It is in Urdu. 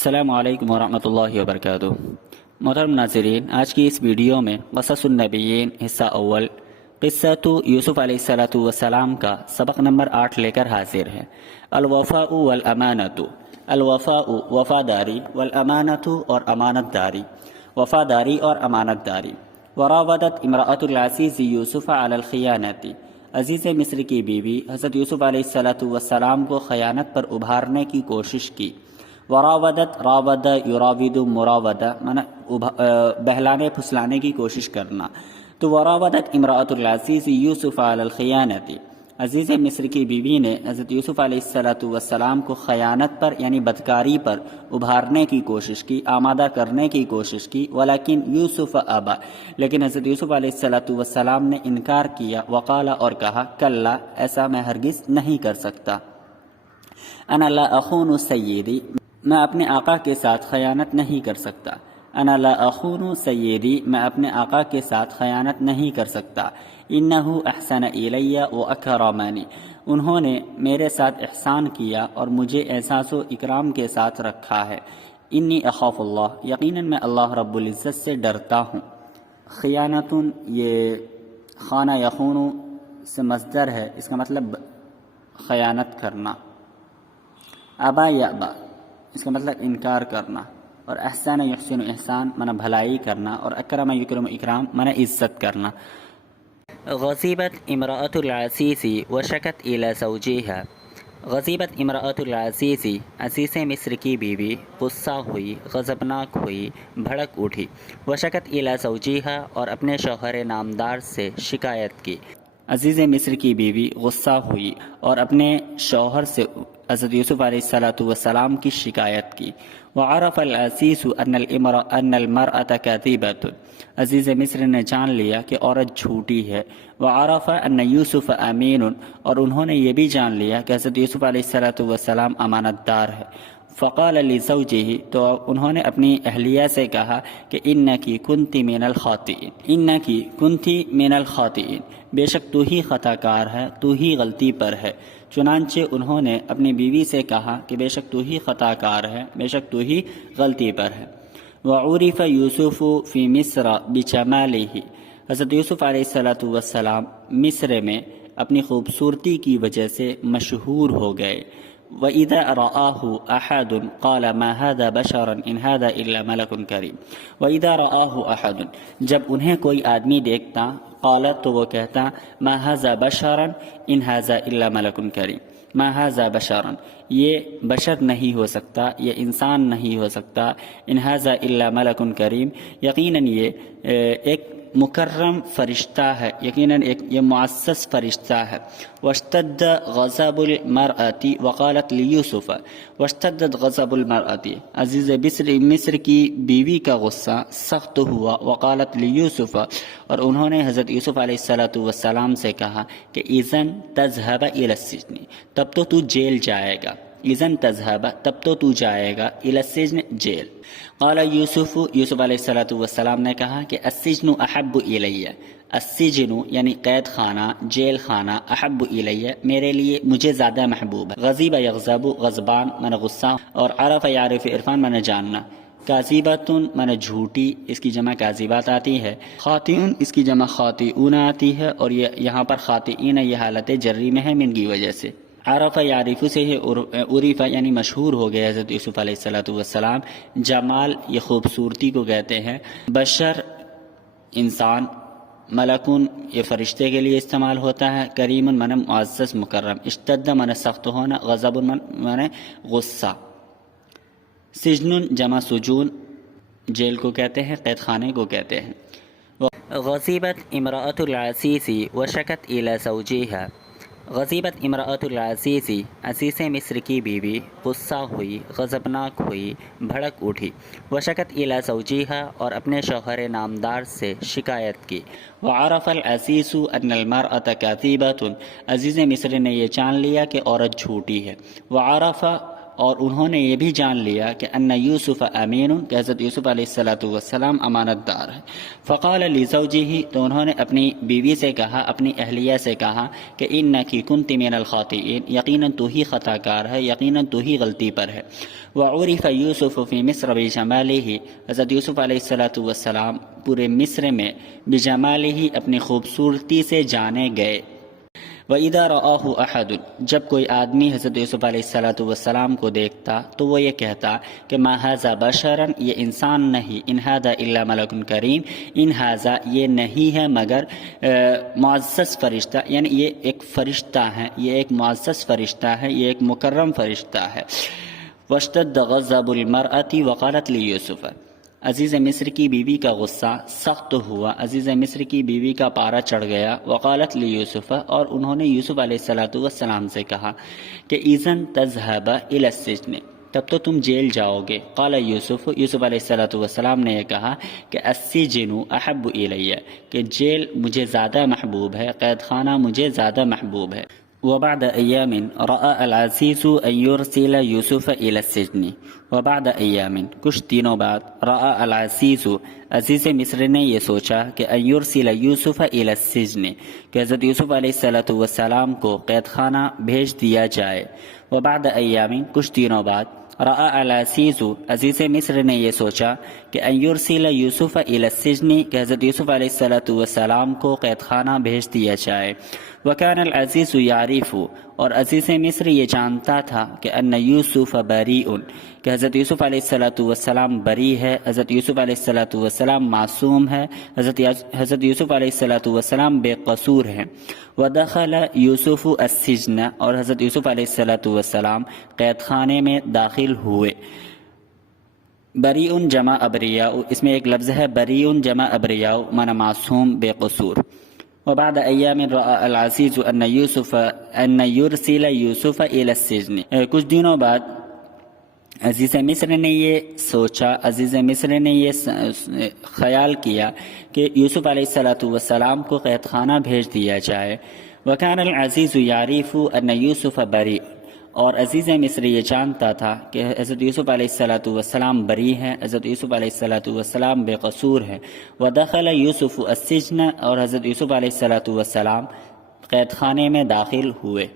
السلام علیکم ورحمۃ اللہ وبرکاتہ۔ محترم ناظرین، آج کی اس ویڈیو میں قصص النبیین حصہ اول قصۃ یوسف علیہ السلام کا سبق نمبر 8 لے کر حاضر ہے۔ الوفاء والامانۃ، الوفاء وفاداری، والامانۃ اور امانت داری، وفاداری اور امانت داری۔ وراودت امرأۃ العزیز یوسف علی الخیانۃ، عزیز مصر کی بیوی حضرت یوسف علیہ السلام کو خیانت پر ابھارنے کی کوشش کی۔ وراودت، راود یراود مراودہ مانا بہلانے پھسلانے کی کوشش کرنا۔ تو وراودت امرأۃ العزیز یوسف علی الخیانۃ، عزیز مصر کی بیوی نے حضرت یوسف علیہ السلام کو خیانت پر یعنی بدکاری پر ابھارنے کی کوشش کی، آمادہ کرنے کی کوشش کی۔ ولیکن یوسف ابا، لیکن حضرت یوسف علیہ السلام نے انکار کیا۔ وقال، اور کہا، کلا، ایسا میں ہرگز نہیں کر سکتا۔ انا لا اخون سیدی، میں اپنے آقا کے ساتھ خیانت نہیں کر سکتا۔ انا لا اخون سیدی، میں اپنے آقا کے ساتھ خیانت نہیں کر سکتا۔ انہ احسن الی واکرمنی، انہوں نے میرے ساتھ احسان کیا اور مجھے احساس و اکرام کے ساتھ رکھا ہے۔ انی اخاف اللہ، یقیناً میں اللہ رب العزت سے ڈرتا ہوں۔ خیانتن، یہ خانہ یخون سے مصدر ہے، اس کا مطلب خیانت کرنا۔ ابا یابا، اس کا مطلب انکار کرنا، اور احسان یحسن احسان مانا بھلائی کرنا، اور اکرم یکرم اکرام مانا عزت کرنا۔ غضبت امرأۃ العزیز وشکت الی زوجہا، غضبت امرأۃ العزیز، عزیز مصر کی بیوی غصہ ہوئی، غضبناک ہوئی، بھڑک اٹھی۔ وشکت الی زوجہا، اور اپنے شوہر نامدار سے شکایت کی۔ عزیز مصر کی بیوی غصہ ہوئی اور اپنے شوہر سے حضرت یوسف علیہ السلام کی شکایت کی۔ وعرف العزیز ان المرأة کاذبۃ، عزیز مصر نے جان لیا کہ عورت جھوٹی ہے۔ وعرف ان یوسف امین، اور انہوں نے یہ بھی جان لیا کہ حضرت یوسف علیہ السلام امانت دار ہے۔ فقال لزوجہ، تو انہوں نے اپنی اہلیہ سے کہا کہ انکی کنتی من الخاطئین، انکی کنتی من الخاطئین، بے شک تو ہی خطا کار ہے، تو ہی غلطی پر ہے۔ چنانچہ انہوں نے اپنی بیوی سے کہا کہ بے شک تو ہی خطا کار ہے، بے شک تو ہی غلطی پر ہے۔ وعرف یوسف فی مصر بجمالہ، حضرت یوسف علیہ السلام مصر میں اپنی خوبصورتی کی وجہ سے مشہور ہو گئے۔ وَإِذَا رَآهُ أَحَدٌ قَالَ مَا هَذَا بَشَرٌ إِنْ هَذَا إِلَّا مَلَكٌ كَرِيمٌ، وَإِذَا رَآهُ أَحَدٌ، جب انہیں کوئی آدمی دیکھتا، قال، تو وہ کہتا، مَا هَذَا بَشَرٌ إِنْ هَذَا إِلَّا مَلَكٌ كَرِيمٌ، مَا هَذَا بَشَرٌ، یہ بشر نہیں ہو سکتا، یہ انسان نہیں ہو سکتا، إِنْ هَذَا إِلَّا مَلَكٌ كَرِيمٌ، یقیناً یہ ایک مکرم فرشتہ ہے، یقیناً یہ معزز فرشتہ ہے۔ واشتد غضب المرأة وقالت لیوسف، واشتدت غضب المرأة، عزیز مصر کی بیوی کا غصہ سخت ہوا۔ وقالت لیوسف، اور انہوں نے حضرت یوسف علیہ السلام سے کہا کہ اذن تذهب الى السجن، تب تو تو جیل جائے گا۔ اذن تذهب، تب تو تو جائے گا، الى السجن، جیل۔ قال یوسف، یوسف علیہ السلام نے کہا کہ السجن احب الی، السجن یعنی قید خانہ، جیل خانہ، احب الی، میرے لیے مجھے زیادہ محبوب ہے۔ غضب یغضب، غضبان من غصہ، اور عرف یعرف عرفان من جاننا۔ کاذبۃ من جھوٹی، اس کی جمع کاذبات آتی ہے۔ خاطئون، اس کی جمع خاطئون آتی ہے، اور یہاں پر خاطئین یہ حالت جری میں ہے من کی وجہ سے۔ عرف یعرف سے ہے عرف یعنی مشہور ہو گئے حضرت یوسف علیہ السلام۔ جمال یہ خوبصورتی کو کہتے ہیں۔ بشر انسان، ملکن یہ فرشتے کے لیے استعمال ہوتا ہے۔ کریم من معزز مکرم۔ اشتد من سخت ہونا، غضب من غصہ۔ سجن جمع سجون، جیل کو کہتے ہیں، قید خانے کو کہتے ہیں۔ غضبت امرأۃ العزیز وشکت الی زوجہا، غضبت امرأۃ العزیز، عزیز مصر کی بیوی غصہ ہوئی، غضبناک ہوئی، بھڑک اٹھی۔ وشکت الی زوجہا، اور اپنے شوہر نامدار سے شکایت کی۔ وعرف العزیز ان المرأة کاذبۃ، عزیز مصر نے یہ جان لیا کہ عورت جھوٹی ہے۔ وعرف، اور انہوں نے یہ بھی جان لیا کہ ان یوسف امین، کہ حضرت یوسف علیہ السلام امانت دار ہے۔ فقال لزوجہ، تو انہوں نے اپنی بیوی سے کہا، اپنی اہلیہ سے کہا کہ انکی کنت من الخاطئین، یقیناً تو ہی خطا کار ہے، یقیناً تو ہی غلطی پر ہے۔ وعرف یوسف فی مصر بجمالہ، حضرت یوسف علیہ السلام پورے مصر میں بجمالہ اپنی خوبصورتی سے جانے گئے۔ وَإِذَا رَآهُ أَحَدٌ، جب کوئی آدمی حضرت یوسف علیہ السلام کو دیکھتا تو وہ یہ کہتا کہ ما ھذا بشرا، یہ انسان نہیں، ان ھذا الا ملک کریم، ان ھذا یہ نہیں ہے مگر معزز فرشتہ، یعنی یہ ایک فرشتہ ہے، یہ ایک معزز فرشتہ ہے، یہ ایک مکرم فرشتہ ہے۔ واشتد غضب المرأة وقالت لیوسف، عزیز مصر کی بیوی کا غصہ سخت ہوا، عزیز مصر کی بیوی کا پارا چڑھ گیا۔ وقالت لیوسف، اور انہوں نے یوسف علیہ السلام سے کہا کہ اذن تذهب الى السجن، تب تو تم جیل جاؤ گے۔ قال یوسف، یوسف علیہ السلام نے یہ کہا کہ السجن احب الی، کہ جیل مجھے زیادہ محبوب ہے، قید خانہ مجھے زیادہ محبوب ہے۔ وبعد ایام رأى العزیز ان یرسل یوسف الى السجن، وبعد ایام، کچھ دنوں بعد، رأى العزیز، عزیز مصر نے یہ سوچا کہ ان یرسل یوسف الى السجن، کہ حضرت یوسف علیہ السلام کو قید خانہ بھیج دیا جائے۔ وبعد ایام، کچھ دنوں بعد، رأى العزیز، عزیز مصر نے یہ سوچا کہ ان یرسل یوسف الى السجن، کہ حضرت یوسف علیہ السلام کو قید خانہ بھیج دیا جائے۔ وکان العزیز یعرف، اور عزیز مصر یہ جانتا تھا کہ ان یوسف بریء، کہ حضرت یوسف علیہ السلام بری ہے، حضرت یوسف علیہ السلام معصوم ہے، حضرت یوسف علیہ السلام بے قصور ہیں۔ ودخل یوسف السجن، اور حضرت یوسف علیہ السلام قید خانے میں داخل ہوئے۔ بریء جمع ابریاء، اس میں ایک لفظ ہے بریء جمع ابریاء، معنی معصوم بے قصور۔ وبعد ایام رأى العزیز ان یرسل یوسف الى السجن، کچھ دنوں بعد عزیز مصر نے یہ سوچا، عزیز مصر نے یہ خیال کیا کہ یوسف علیہ السلام کو قید خانہ بھیج دیا جائے۔ وکان العزیز یعرف ان یوسف بریء، اور عزیز مصر یہ جانتا تھا کہ حضرت یوسف علیہ السلام بری ہیں، حضرت یوسف علیہ السلام بے قصور ہیں۔ ودخل یوسف السجن، اور حضرت یوسف علیہ السلام قید خانے میں داخل ہوئے۔